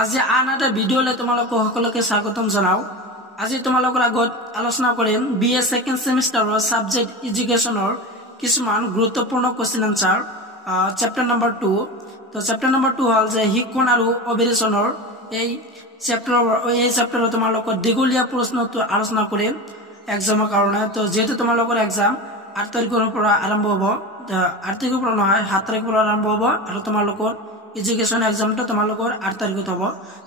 আজি আন এটা ভিডিঅ'লৈ তোমালোকক সকলোকে স্বাগতম জনাও। আজি তোমালোকৰ আগত আলোচনা কৰিম BA সেকেন্ড সেমিস্টাৰৰ সাবজেক্ট এডুকেশনৰ কিছুমান গুৰুত্বপূৰ্ণ কোৱেশ্চন আনসাৰ চেপ্টাৰ নম্বৰ 2। তো চেপ্টাৰ নম্বৰ 2 হল যে শিক্ষণ আৰু অভিযোজনৰ এই চেপ্টাৰৰ তোমালোকৰ দীঘলীয়া প্ৰশ্নটো আলোচনা কৰিম এক্সামৰ কাৰণে। তো যেহেতু তোমালোকৰ এক্সাম 8 তাৰিখৰ পৰা আৰম্ভ হ'ব, 8 তাৰিখৰ পৰা নহয় 7 তাৰিখৰ পৰা আৰম্ভ হ'ব আৰু তোমালোকৰ এডুকেশন এক্সামটো তোমালোকৰ 8 তাৰিখত হ'ব।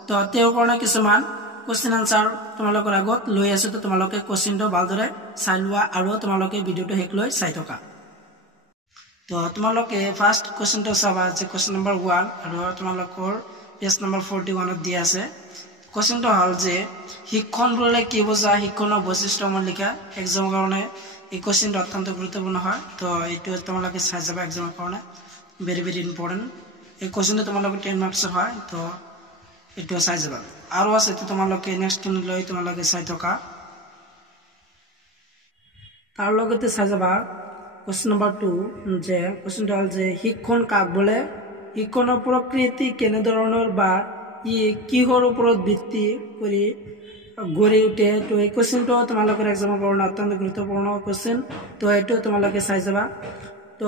তো তেওঁৰ কাৰণে কিছুমান কোৱেশ্চন আনসাৰ তোমালোকৰ আগত লৈ আছো। তো তোমালোকে কোৱেশ্চনটো ভালদৰে চাই লোৱা আৰু তোমালোকে ভিডিঅ'টো শেষলৈ চাই থকা। তো তোমালোকে ফাৰ্স্ট কোৱেশ্চনটো চাবা যে কোৱেশ্চন নম্বৰ 1 আৰু তোমালোকৰ পেজ নম্বৰ 41ত দিয়া আছে। কোৱেশ্চনটো হল যে শিক্ষণ বুলিলে কি বুজায়, শিক্ষণৰ বৈশিষ্ট্যসমূহ লিখা। এক্সামৰ কাৰণে এই কোৱেশ্চনটো অত্যন্ত গুৰুত্বপূৰ্ণ হয়। তো এইটো তোমালোকে চাই যাবা এক্সামৰ কাৰণে, ভেৰি ইম্পৰ্টেণ্ট। এই কোৱেশ্চনটো তোমালোকে 10 মাৰ্কছৰ হয়। তো এইটো চাই যাবা আৰু আছে তোমালোকে নেক্সট লৈ তোমালোকে চাই থকা। তাৰ লগতে চাই যাবা কোৱেশ্চন নম্বৰ 2 যে কোৱেশ্চনটো হল যে শিক্ষণ কাক বোলে, শিক্ষণৰ প্ৰকৃতি কেনেধৰণৰ বা ই কিহৰ ওপৰত ভিত্তি কৰি গঢ়ি উঠে। তো এই কোৱেশ্চনটো তোমালোকৰ এক্সামৰ কাৰণে অত্যন্ত গুৰুত্বপূৰ্ণ কোৱেশ্চন। তো এইটো তোমালোকে চাই যাবা। তো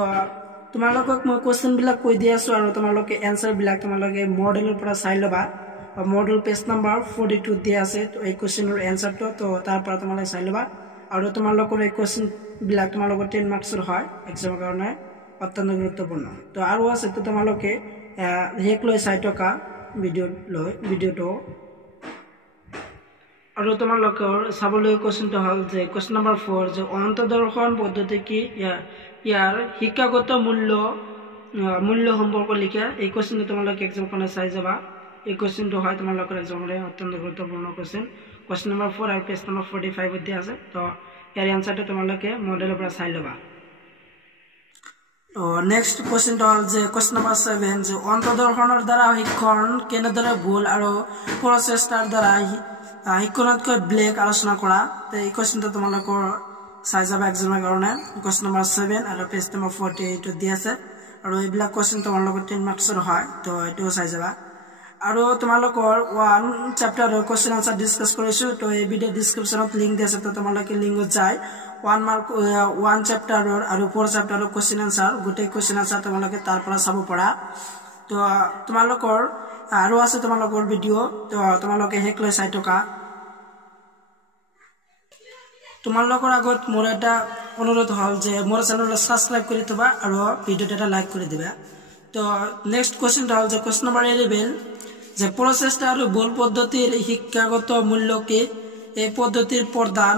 তোমালোকক মই কোৱেশ্চন বিলাক কৈ দি আছো আৰু তোমালোকে এনসাৰ বিলাক তোমালোকে মডেলৰ পৰা চাই ল'বা। মডেল পেজ নম্বৰ 42 দিয়া আছে। তো এই কোৱেশ্চনৰ এনসাৰটো তো তাৰ পৰা তোমালোকে চাই ল'বা আৰু তোমালোকৰ এই কোৱেশ্চন বিলাক তোমালোকৰ 10 মাৰ্কছৰ হয়, এক্সামৰ কাৰণে অত্যন্ত গুৰুত্বপূৰ্ণ। তো আৰু আছে তো তোমালোকে শেষ লৈ চাই থকা ভিডিঅ'টো। আৰু তোমালোকৰ চাবলৈ কোৱেশ্চনটো হল যে কোৱেশ্চন নম্বৰ 4 যে অন্তৰ্দৰ্শন পদ্ধতি কি, ইয়াৰ শিক্ষাগত মূল্য সম্পৰ্ক লিখা। এই কোৱেশ্চনটো তোমালোকে এক্সামৰ কাৰণে চাই যাবা। এই কোৱেশ্চনটো হয় তোমালোকৰ এক্সামৰ অত্যন্ত গুৰুত্বপূৰ্ণ কোৱেশ্চন। কোৱেশ্চন নম্বৰ 4 আৰু পেজ নম্বৰ 45 দিয়া আছে। তো ইয়াৰ এনসাৰটো তোমালোকে মডেলৰ পৰা চাই ল'বা। নেক্সট কোৱেশ্চনটো হল যে কোৱেশ্চন নম্বৰ 7 যে অন্তৰ্দৰ্শনৰ দ্বাৰা শিক্ষণ কেনেদৰে ভুল আৰু প্ৰচেষ্টাৰ দ্বাৰা শিক্ষণতকৈ ব্লেক আলোচনা কৰা। তো এই কোৱেশ্চনটো তোমালোকৰ চাই যাবা এক্সামৰ কাৰণে। কোৱেশ্চন নম্বৰ 7 আৰু পেজ নম্বৰ 48 দিয়া আছে আৰু এইবিলাক কোৱেশ্চন তোমালোকৰ 10 মাৰ্কছৰ হয়। তো এইটোও চাই যাবা আৰু তোমালোকৰ 1 চেপ্টাৰৰ কোৱেশ্চন আনসাৰ ডিসকাস কৰিছো। তো এই ভিডিও ডেসক্ৰিপশনত লিংক দিয়া আছে। তো তোমালোকে লিংকত যাই 1 চেপ্টাৰৰ আৰু 4 চেপ্টাৰৰ কোৱেশ্চন আনসাৰ গোটেই কোৱেশ্চন আনসাৰ তোমালোকে তাৰ পৰা চাব পাৰা। তো তোমালোকৰ আৰু আছে তোমালোকৰ ভিডিও, তো তোমালোকে শেষ লৈ চাই থকা। তোমালোকৰ আগত মোৰ এটা অনুৰোধ হল যে মোৰ চেনেলটো সাবস্ক্ৰাইব কৰি থবা আৰু ভিডিওটো এটা লাইক কৰি দিবা। তো নেক্সট কোৱেশ্চনটো হল যে কোৱেশ্চন নম্বৰ 11 যে প্ৰচেষ্টা আৰু ভুল পদ্ধতিৰ শিক্ষাগত মূল্য কি, এই পদ্ধতিৰ প্ৰধান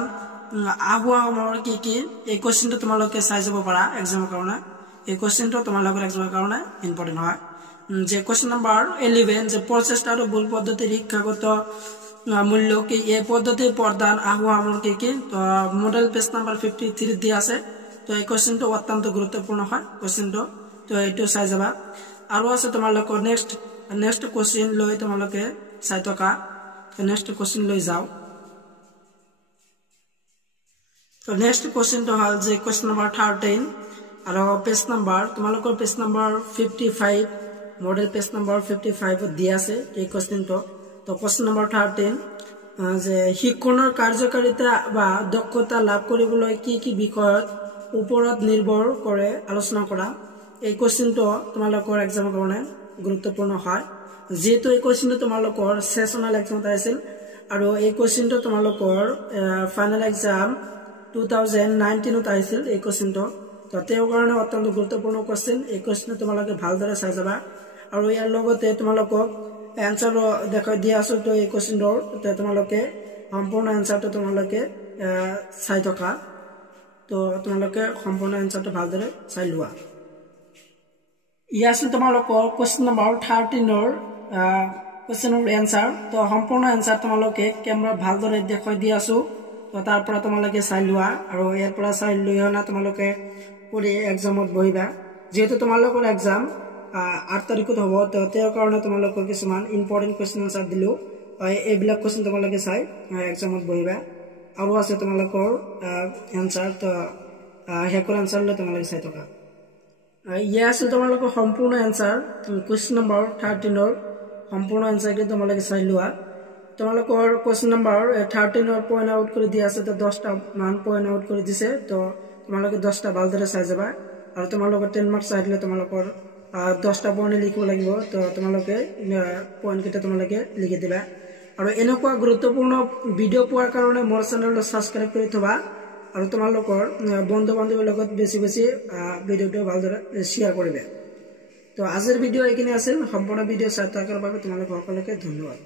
আহ্বানসমূহ কি কি। এই কোৱেশ্চনটো তোমালোকে চাই যাব পাৰা এক্সামৰ কাৰণে। এই কোৱেশ্চনটো তোমালোকৰ এক্সামৰ কাৰণে ইম্পৰ্টেণ্ট হয়। যে কোৱেশ্চন নম্বৰ 11 যে প্ৰচেষ্টা আৰু ভুল পদ্ধতিৰ শিক্ষাগত মূল্য কি, এই পদ্ধতিৰ প্ৰধান আহ্বানসমূহ কি কি। তো মডেল পেজ নম্বৰ 53 দিয়া আছে। তো এই কোৱেশ্চনটো অত্যন্ত গুৰুত্বপূৰ্ণ হয় কোৱেশ্চনটো। তো এইটো চাই যাবা আৰু আছে তোমালোকৰ নেক্সট কোৱেশ্চন লৈ তোমালোকে চাই থকা। নেক্সট কোৱেশ্চন লৈ যাও। তো নেক্সট কোৱেশ্চনটো হল যে কোৱেশ্চন নম্বৰ 13 আৰু পেজ নম্বৰ তোমালোকৰ page number 55 model page number 55 দিয়া আছে এই কোৱেশ্চনটো। তো কোৱেশ্চন নম্বৰ 13 যে শিক্ষণৰ কাৰ্যকাৰিতা বা দক্ষতা লাভ কৰিবলৈ কি কি বিষয়ৰ ওপৰত নিৰ্ভৰ কৰে আলোচনা কৰা। এই কোৱেশ্চনটো তোমালোকৰ এক্সামৰ কাৰণে গুৰুত্বপূৰ্ণ হয়, যেহেতু এই কোৱেশ্চনটো তোমালোকৰ সেশনাল এক্সামত আহিছিল আৰু এই কোৱেশ্চনটো তোমালোকৰ ফাইনেল এক্সাম 2019ত আহিছিল এই কোৱেশ্চনটো। তো তেওঁৰ কাৰণে অত্যন্ত গুৰুত্বপূৰ্ণ কোৱেশ্চন। এই কোৱেশ্চনটো তোমালোকে ভালদৰে চাই যাবা আৰু ইয়াৰ লগতে তোমালোকক এনসাৰো দেখাই দিয়া আছো। তো এই কোৱেশ্চনটোৰ তোমালোকে সম্পূৰ্ণ এনসাৰটো তোমালোকে চাই থকা। তো তোমালোকে সম্পূৰ্ণ এনসাৰটো ভালদৰে চাই লোৱা। ইয়াৰ তোমালোকৰ কোৱেশ্চন নম্বৰ 13ৰ কোৱেশ্চনৰ এনসাৰ। তো সম্পূৰ্ণ এনসাৰ তোমালোকে কেমেৰা ভালদৰে দেখাই দি আছো। তো তাৰ পৰা তোমালোকে চাই লোৱা আৰু ইয়াৰ পৰা চাই লৈ হনা তোমালোকে পঢ়ি এক্সামত বহিবা। যেহেতু তোমালোকৰ এক্সাম 8 তাৰিখত হ'ব, তো তেওঁৰ কাৰণে তোমালোকৰ কিছুমান ইম্পৰ্টেণ্ট কোৱেশ্চন আনসাৰ দিলো। এইবিলাক কোৱেশ্চন তোমালোকে চাই এক্সামত বহিবা আৰু আছে তোমালোকৰ এনসাৰ। তো শেষৰ এনসাৰ লৈ তোমালোকে চাই থকা। ইয়াৰ আছে তোমালোকৰ সম্পূৰ্ণ এনসাৰ কোৱেশ্চন নম্বৰ 13ৰ সম্পূৰ্ণ এনসাৰটো তোমালোকে চাই লোৱা তোমালোকৰ কোৱেশ্চন নম্বৰ 13 পইণ্ট আউট কৰি দিয়া আছে তো 10টা মান পইণ্ট আউট কৰি দিছে তো তোমালোকে 10টা ভালদৰে চাই যাবা আৰু তোমালোকৰ 10 মাৰ্কছ আহিলে তোমালোকৰ 10টা পইণ্ট লিখিব লাগিব তো তোমালোকে পইণ্ট কেইটা তোমালোকে লিখি দিবা আৰু এনেকুৱা গুৰুত্বপূৰ্ণ ভিডিঅ' পোৱাৰ কাৰণে মোৰ চেনেলটো সাবস্ক্ৰাইব কৰি থবা আৰু তোমালোকৰ বন্ধু বান্ধৱীৰ লগত বেছি বেছি ভিডিঅ'টো ভালদৰে শ্বেয়াৰ কৰিবা তো আজিৰ ভিডিঅ' এইখিনি আছিল সম্পূৰ্ণ ভিডিঅ' চাই থকাৰ বাবে তোমালোক সকলোকে ধন্যবাদ।